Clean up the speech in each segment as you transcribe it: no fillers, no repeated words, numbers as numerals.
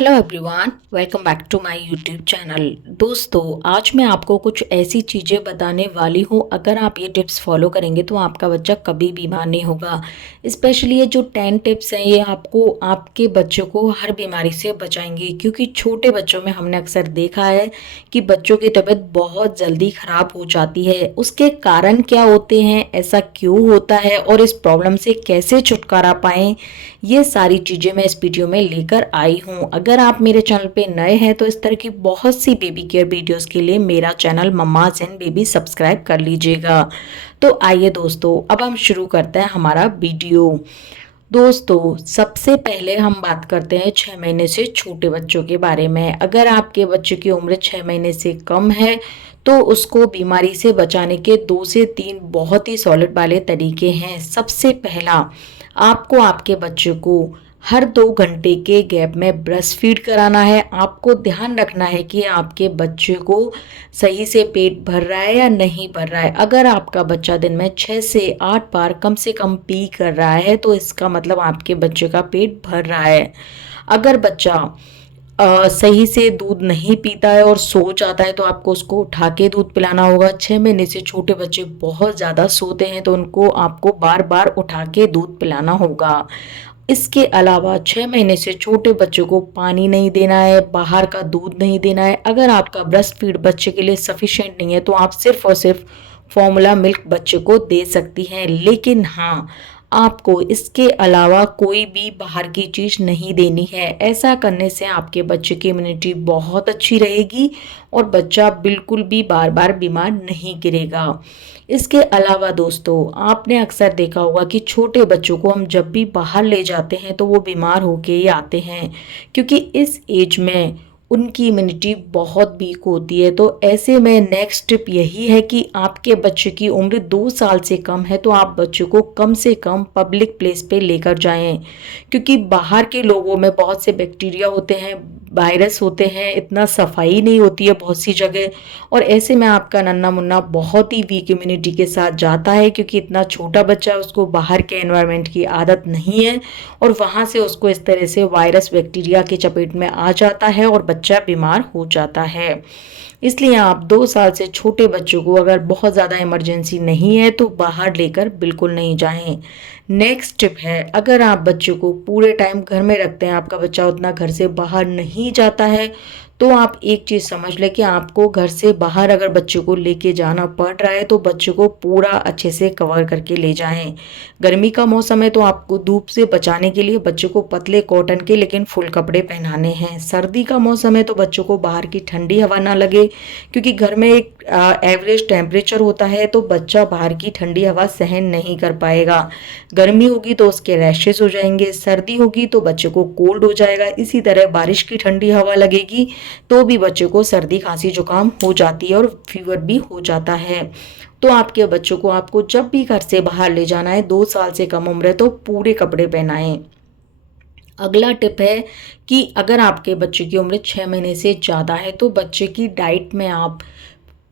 Hello everyone, welcome back to my YouTube channel. दोस्तों, आज मैं आपको कुछ ऐसी चीज़ें बताने वाली हूँ, अगर आप ये टिप्स फॉलो करेंगे तो आपका बच्चा कभी बीमार नहीं होगा। स्पेशली ये जो 10 टिप्स हैं, ये आपको आपके बच्चों को हर बीमारी से बचाएंगे, क्योंकि छोटे बच्चों में हमने अक्सर देखा है कि बच्चों की तबीयत बहुत जल्दी ख़राब हो जाती है। उसके कारण क्या होते हैं, ऐसा क्यों होता है और इस प्रॉब्लम से कैसे छुटकारा पाएँ, ये सारी चीज़ें मैं इस वीडियो में लेकर आई हूँ। अगर आप मेरे चैनल पे नए हैं तो इस तरह की बहुत सी बेबी केयर वीडियोस के लिए मेरा channel mumma's and baby subscribe कर लीजिएगा। तो आइए दोस्तों, अब हम शुरू करते हैं हमारा वीडियो। दोस्तों, सबसे पहले हम बात करते हैं 6 महीने से छोटे बच्चों के बारे में। अगर आपके बच्चे की उम्र 6 महीने से कम है तो उसको बीमारी से बचाने के 2 से 3 बहुत ही सॉलिड वाले तरीके हैं। सबसे पहला, आपको आपके बच्चे को हर 2 घंटे के गैप में ब्रेस्ट फीड कराना है। आपको ध्यान रखना है कि आपके बच्चे को सही से पेट भर रहा है या नहीं भर रहा है। अगर आपका बच्चा दिन में 6 से 8 बार कम से कम पी कर रहा है तो इसका मतलब आपके बच्चे का पेट भर रहा है। अगर बच्चा सही से दूध नहीं पीता है और सो जाता है तो आपको उसको उठा के दूध पिलाना होगा। 6 महीने से छोटे बच्चे बहुत ज़्यादा सोते हैं तो उनको आपको बार बार उठा के दूध पिलाना होगा। इसके अलावा 6 महीने से छोटे बच्चों को पानी नहीं देना है, बाहर का दूध नहीं देना है। अगर आपका ब्रेस्ट फीड बच्चे के लिए सफिशिएंट नहीं है तो आप सिर्फ और सिर्फ फॉर्मूला मिल्क बच्चे को दे सकती हैं। लेकिन हाँ, आपको इसके अलावा कोई भी बाहर की चीज़ नहीं देनी है। ऐसा करने से आपके बच्चे की इम्यूनिटी बहुत अच्छी रहेगी और बच्चा बिल्कुल भी बार बार बीमार नहीं गिरेगा। इसके अलावा दोस्तों, आपने अक्सर देखा होगा कि छोटे बच्चों को हम जब भी बाहर ले जाते हैं तो वो बीमार होके ही आते हैं, क्योंकि इस एज में उनकी इम्यूनिटी बहुत वीक होती है। तो ऐसे में नेक्स्ट टिप यही है कि आपके बच्चे की उम्र 2 साल से कम है तो आप बच्चों को कम से कम पब्लिक प्लेस पे लेकर जाएं, क्योंकि बाहर के लोगों में बहुत से बैक्टीरिया होते हैं, वायरस होते हैं, इतना सफाई नहीं होती है बहुत सी जगह। और ऐसे में आपका नन्ना मुन्ना बहुत ही वीक इम्यूनिटी के साथ जाता है, क्योंकि इतना छोटा बच्चा है, उसको बाहर के एनवायरनमेंट की आदत नहीं है और वहाँ से उसको इस तरह से वायरस बैक्टीरिया की चपेट में आ जाता है और बच्चा बीमार हो जाता है। इसलिए आप 2 साल से छोटे बच्चों को अगर बहुत ज़्यादा इमरजेंसी नहीं है तो बाहर लेकर बिल्कुल नहीं जाएं। नेक्स्ट टिप है, अगर आप बच्चों को पूरे टाइम घर में रखते हैं, आपका बच्चा उतना घर से बाहर नहीं जाता है, तो आप एक चीज़ समझ लें कि आपको घर से बाहर अगर बच्चों को लेके जाना पड़ रहा है तो बच्चों को पूरा अच्छे से कवर करके ले जाएं। गर्मी का मौसम है तो आपको धूप से बचाने के लिए बच्चों को पतले कॉटन के लेकिन फुल कपड़े पहनाने हैं। सर्दी का मौसम है तो बच्चों को बाहर की ठंडी हवा ना लगे, क्योंकि घर में एक एवरेज टेम्परेचर होता है तो बच्चा बाहर की ठंडी हवा सहन नहीं कर पाएगा। गर्मी होगी तो उसके रैशेस हो जाएंगे, सर्दी होगी तो बच्चे को कोल्ड हो जाएगा। इसी तरह बारिश की ठंडी हवा लगेगी तो भी बच्चे को सर्दी खांसी जुकाम हो जाती है और फीवर भी हो जाता है। तो आपके बच्चों को आपको जब भी घर से बाहर ले जाना है, 2 साल से कम उम्र है तो पूरे कपड़े पहनाएं। अगला टिप है कि अगर आपके बच्चे की उम्र 6 महीने से ज़्यादा है तो बच्चे की डाइट में आप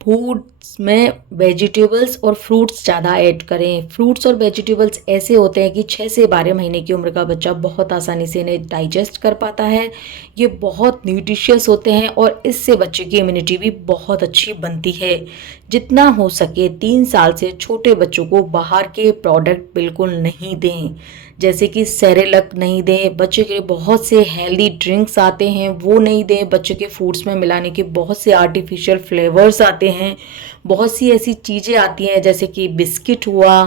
फूड्स में वेजिटेबल्स और फ्रूट्स ज़्यादा ऐड करें। फ्रूट्स और वेजिटेबल्स ऐसे होते हैं कि 6 से 12 महीने की उम्र का बच्चा बहुत आसानी से इन्हें डाइजेस्ट कर पाता है। ये बहुत न्यूट्रिशियस होते हैं और इससे बच्चे की इम्यूनिटी भी बहुत अच्छी बनती है। जितना हो सके 3 साल से छोटे बच्चों को बाहर के प्रोडक्ट बिल्कुल नहीं दें, जैसे कि सेरेलक नहीं दें। बच्चे के लिए बहुत से हेल्दी ड्रिंक्स आते हैं, वो नहीं दें। बच्चे के फूड्स में मिलाने के बहुत से आर्टिफिशियल फ्लेवर्स आते हैं, बहुत सी ऐसी चीज़ें आती हैं जैसे कि बिस्किट हुआ,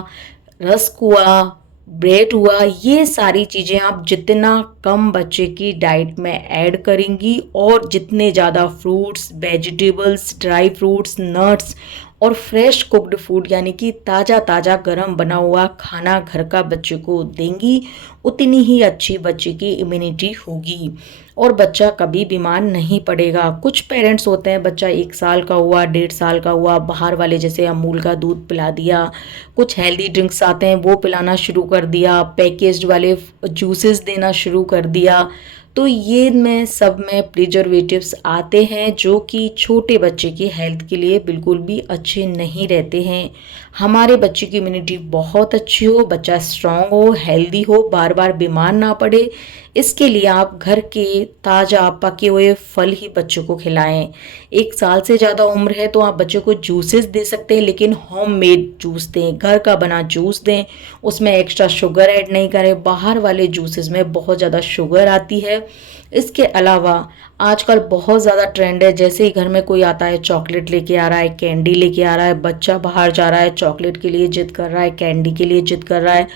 रस्क हुआ, ब्रेड हुआ। ये सारी चीज़ें आप जितना कम बच्चे की डाइट में ऐड करेंगी और जितने ज़्यादा fruits, vegetables, dry fruits, nuts और फ्रेश कुक्ड फूड यानी कि ताज़ा ताज़ा गरम बना हुआ खाना घर का बच्चे को देंगी, उतनी ही अच्छी बच्चे की इम्यूनिटी होगी और बच्चा कभी बीमार नहीं पड़ेगा। कुछ पेरेंट्स होते हैं, बच्चा 1 साल का हुआ, 1.5 साल का हुआ, बाहर वाले जैसे अमूल का दूध पिला दिया, कुछ हेल्दी ड्रिंक्स आते हैं वो पिलाना शुरू कर दिया, पैकेज्ड वाले जूसेस देना शुरू कर दिया। तो ये में सब में प्रिजर्वेटिव्स आते हैं जो कि छोटे बच्चे की हेल्थ के लिए बिल्कुल भी अच्छे नहीं रहते हैं। हमारे बच्चे की इम्यूनिटी बहुत अच्छी हो, बच्चा स्ट्रांग हो, हेल्दी हो, बार बार बीमार ना पड़े, इसके लिए आप घर के ताज़ा पके हुए फल ही बच्चों को खिलाएं। 1 साल से ज़्यादा उम्र है तो आप बच्चों को जूसेस दे सकते हैं, लेकिन होममेड जूस दें, घर का बना जूस दें, उसमें एक्स्ट्रा शुगर ऐड नहीं करें। बाहर वाले जूसेस में बहुत ज़्यादा शुगर आती है। इसके अलावा आजकल बहुत ज़्यादा ट्रेंड है, जैसे ही घर में कोई आता है चॉकलेट लेके आ रहा है, कैंडी लेके आ रहा है, बच्चा बाहर जा रहा है चॉकलेट के लिए जिद कर रहा है, कैंडी के लिए जिद कर रहा है,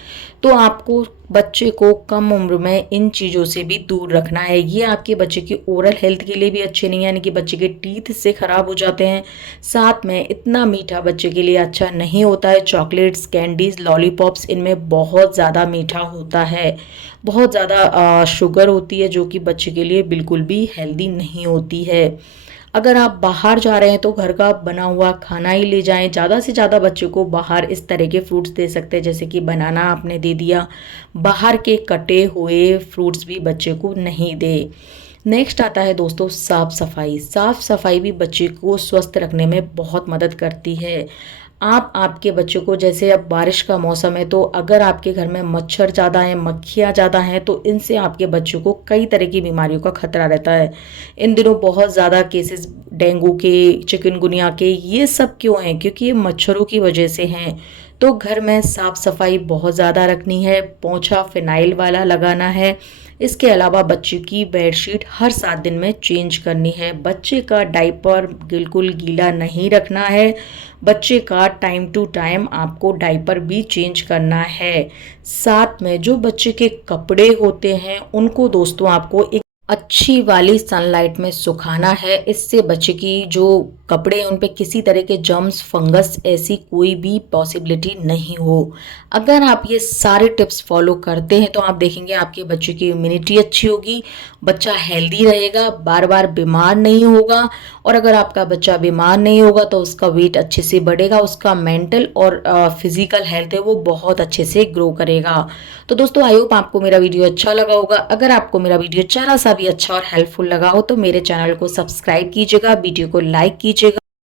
तो आपको बच्चे को कम उम्र में इन चीज़ों से भी दूर रखना है। ये आपके बच्चे की ओरल हेल्थ के लिए भी अच्छे नहीं है, यानी कि बच्चे के टीथ से ख़राब हो जाते हैं। साथ में इतना मीठा बच्चे के लिए अच्छा नहीं होता है। चॉकलेट्स, कैंडीज़, लॉलीपॉप्स, इनमें बहुत ज़्यादा मीठा होता है, बहुत ज़्यादा शुगर होती है, जो कि बच्चे के लिए बिल्कुल भी हेल्दी नहीं होती है। अगर आप बाहर जा रहे हैं तो घर का बना हुआ खाना ही ले जाएं। ज़्यादा से ज़्यादा बच्चे को बाहर इस तरह के फ्रूट्स दे सकते हैं, जैसे कि बनाना आपने दे दिया। बाहर के कटे हुए फ्रूट्स भी बच्चे को नहीं दे। नेक्स्ट आता है दोस्तों साफ़ सफाई। साफ़ सफाई भी बच्चे को स्वस्थ रखने में बहुत मदद करती है। आप आपके बच्चों को, जैसे अब बारिश का मौसम है, तो अगर आपके घर में मच्छर ज़्यादा हैं, मक्खियाँ ज़्यादा हैं, तो इनसे आपके बच्चों को कई तरह की बीमारियों का खतरा रहता है। इन दिनों बहुत ज़्यादा केसेस डेंगू के, चिकनगुनिया के, ये सब क्यों हैं? क्योंकि ये मच्छरों की वजह से हैं। तो घर में साफ़ सफाई बहुत ज़्यादा रखनी है, पोंछा फिनाइल वाला लगाना है। इसके अलावा बच्चे की बेडशीट हर 7 दिन में चेंज करनी है। बच्चे का डायपर बिल्कुल गीला नहीं रखना है। बच्चे का टाइम टू टाइम आपको डायपर भी चेंज करना है। साथ में जो बच्चे के कपड़े होते हैं उनको दोस्तों आपको एक अच्छी वाली सनलाइट में सुखाना है। इससे बच्चे की जो कपड़े हैं उन पे किसी तरह के जर्म्स, फंगस, ऐसी कोई भी पॉसिबिलिटी नहीं हो। अगर आप ये सारे टिप्स फॉलो करते हैं तो आप देखेंगे आपके बच्चे की इम्यूनिटी अच्छी होगी, बच्चा हेल्दी रहेगा, बार बार बीमार नहीं होगा। और अगर आपका बच्चा बीमार नहीं होगा तो उसका वेट अच्छे से बढ़ेगा, उसका मेंटल और फिजिकल हेल्थ है वो बहुत अच्छे से ग्रो करेगा। तो दोस्तों आई होप आपको मेरा वीडियो अच्छा लगा होगा। अगर आपको मेरा वीडियो जरा सा भी अच्छा और हेल्पफुल लगा हो तो मेरे चैनल को सब्सक्राइब कीजिएगा, वीडियो को लाइक कीजिएगा।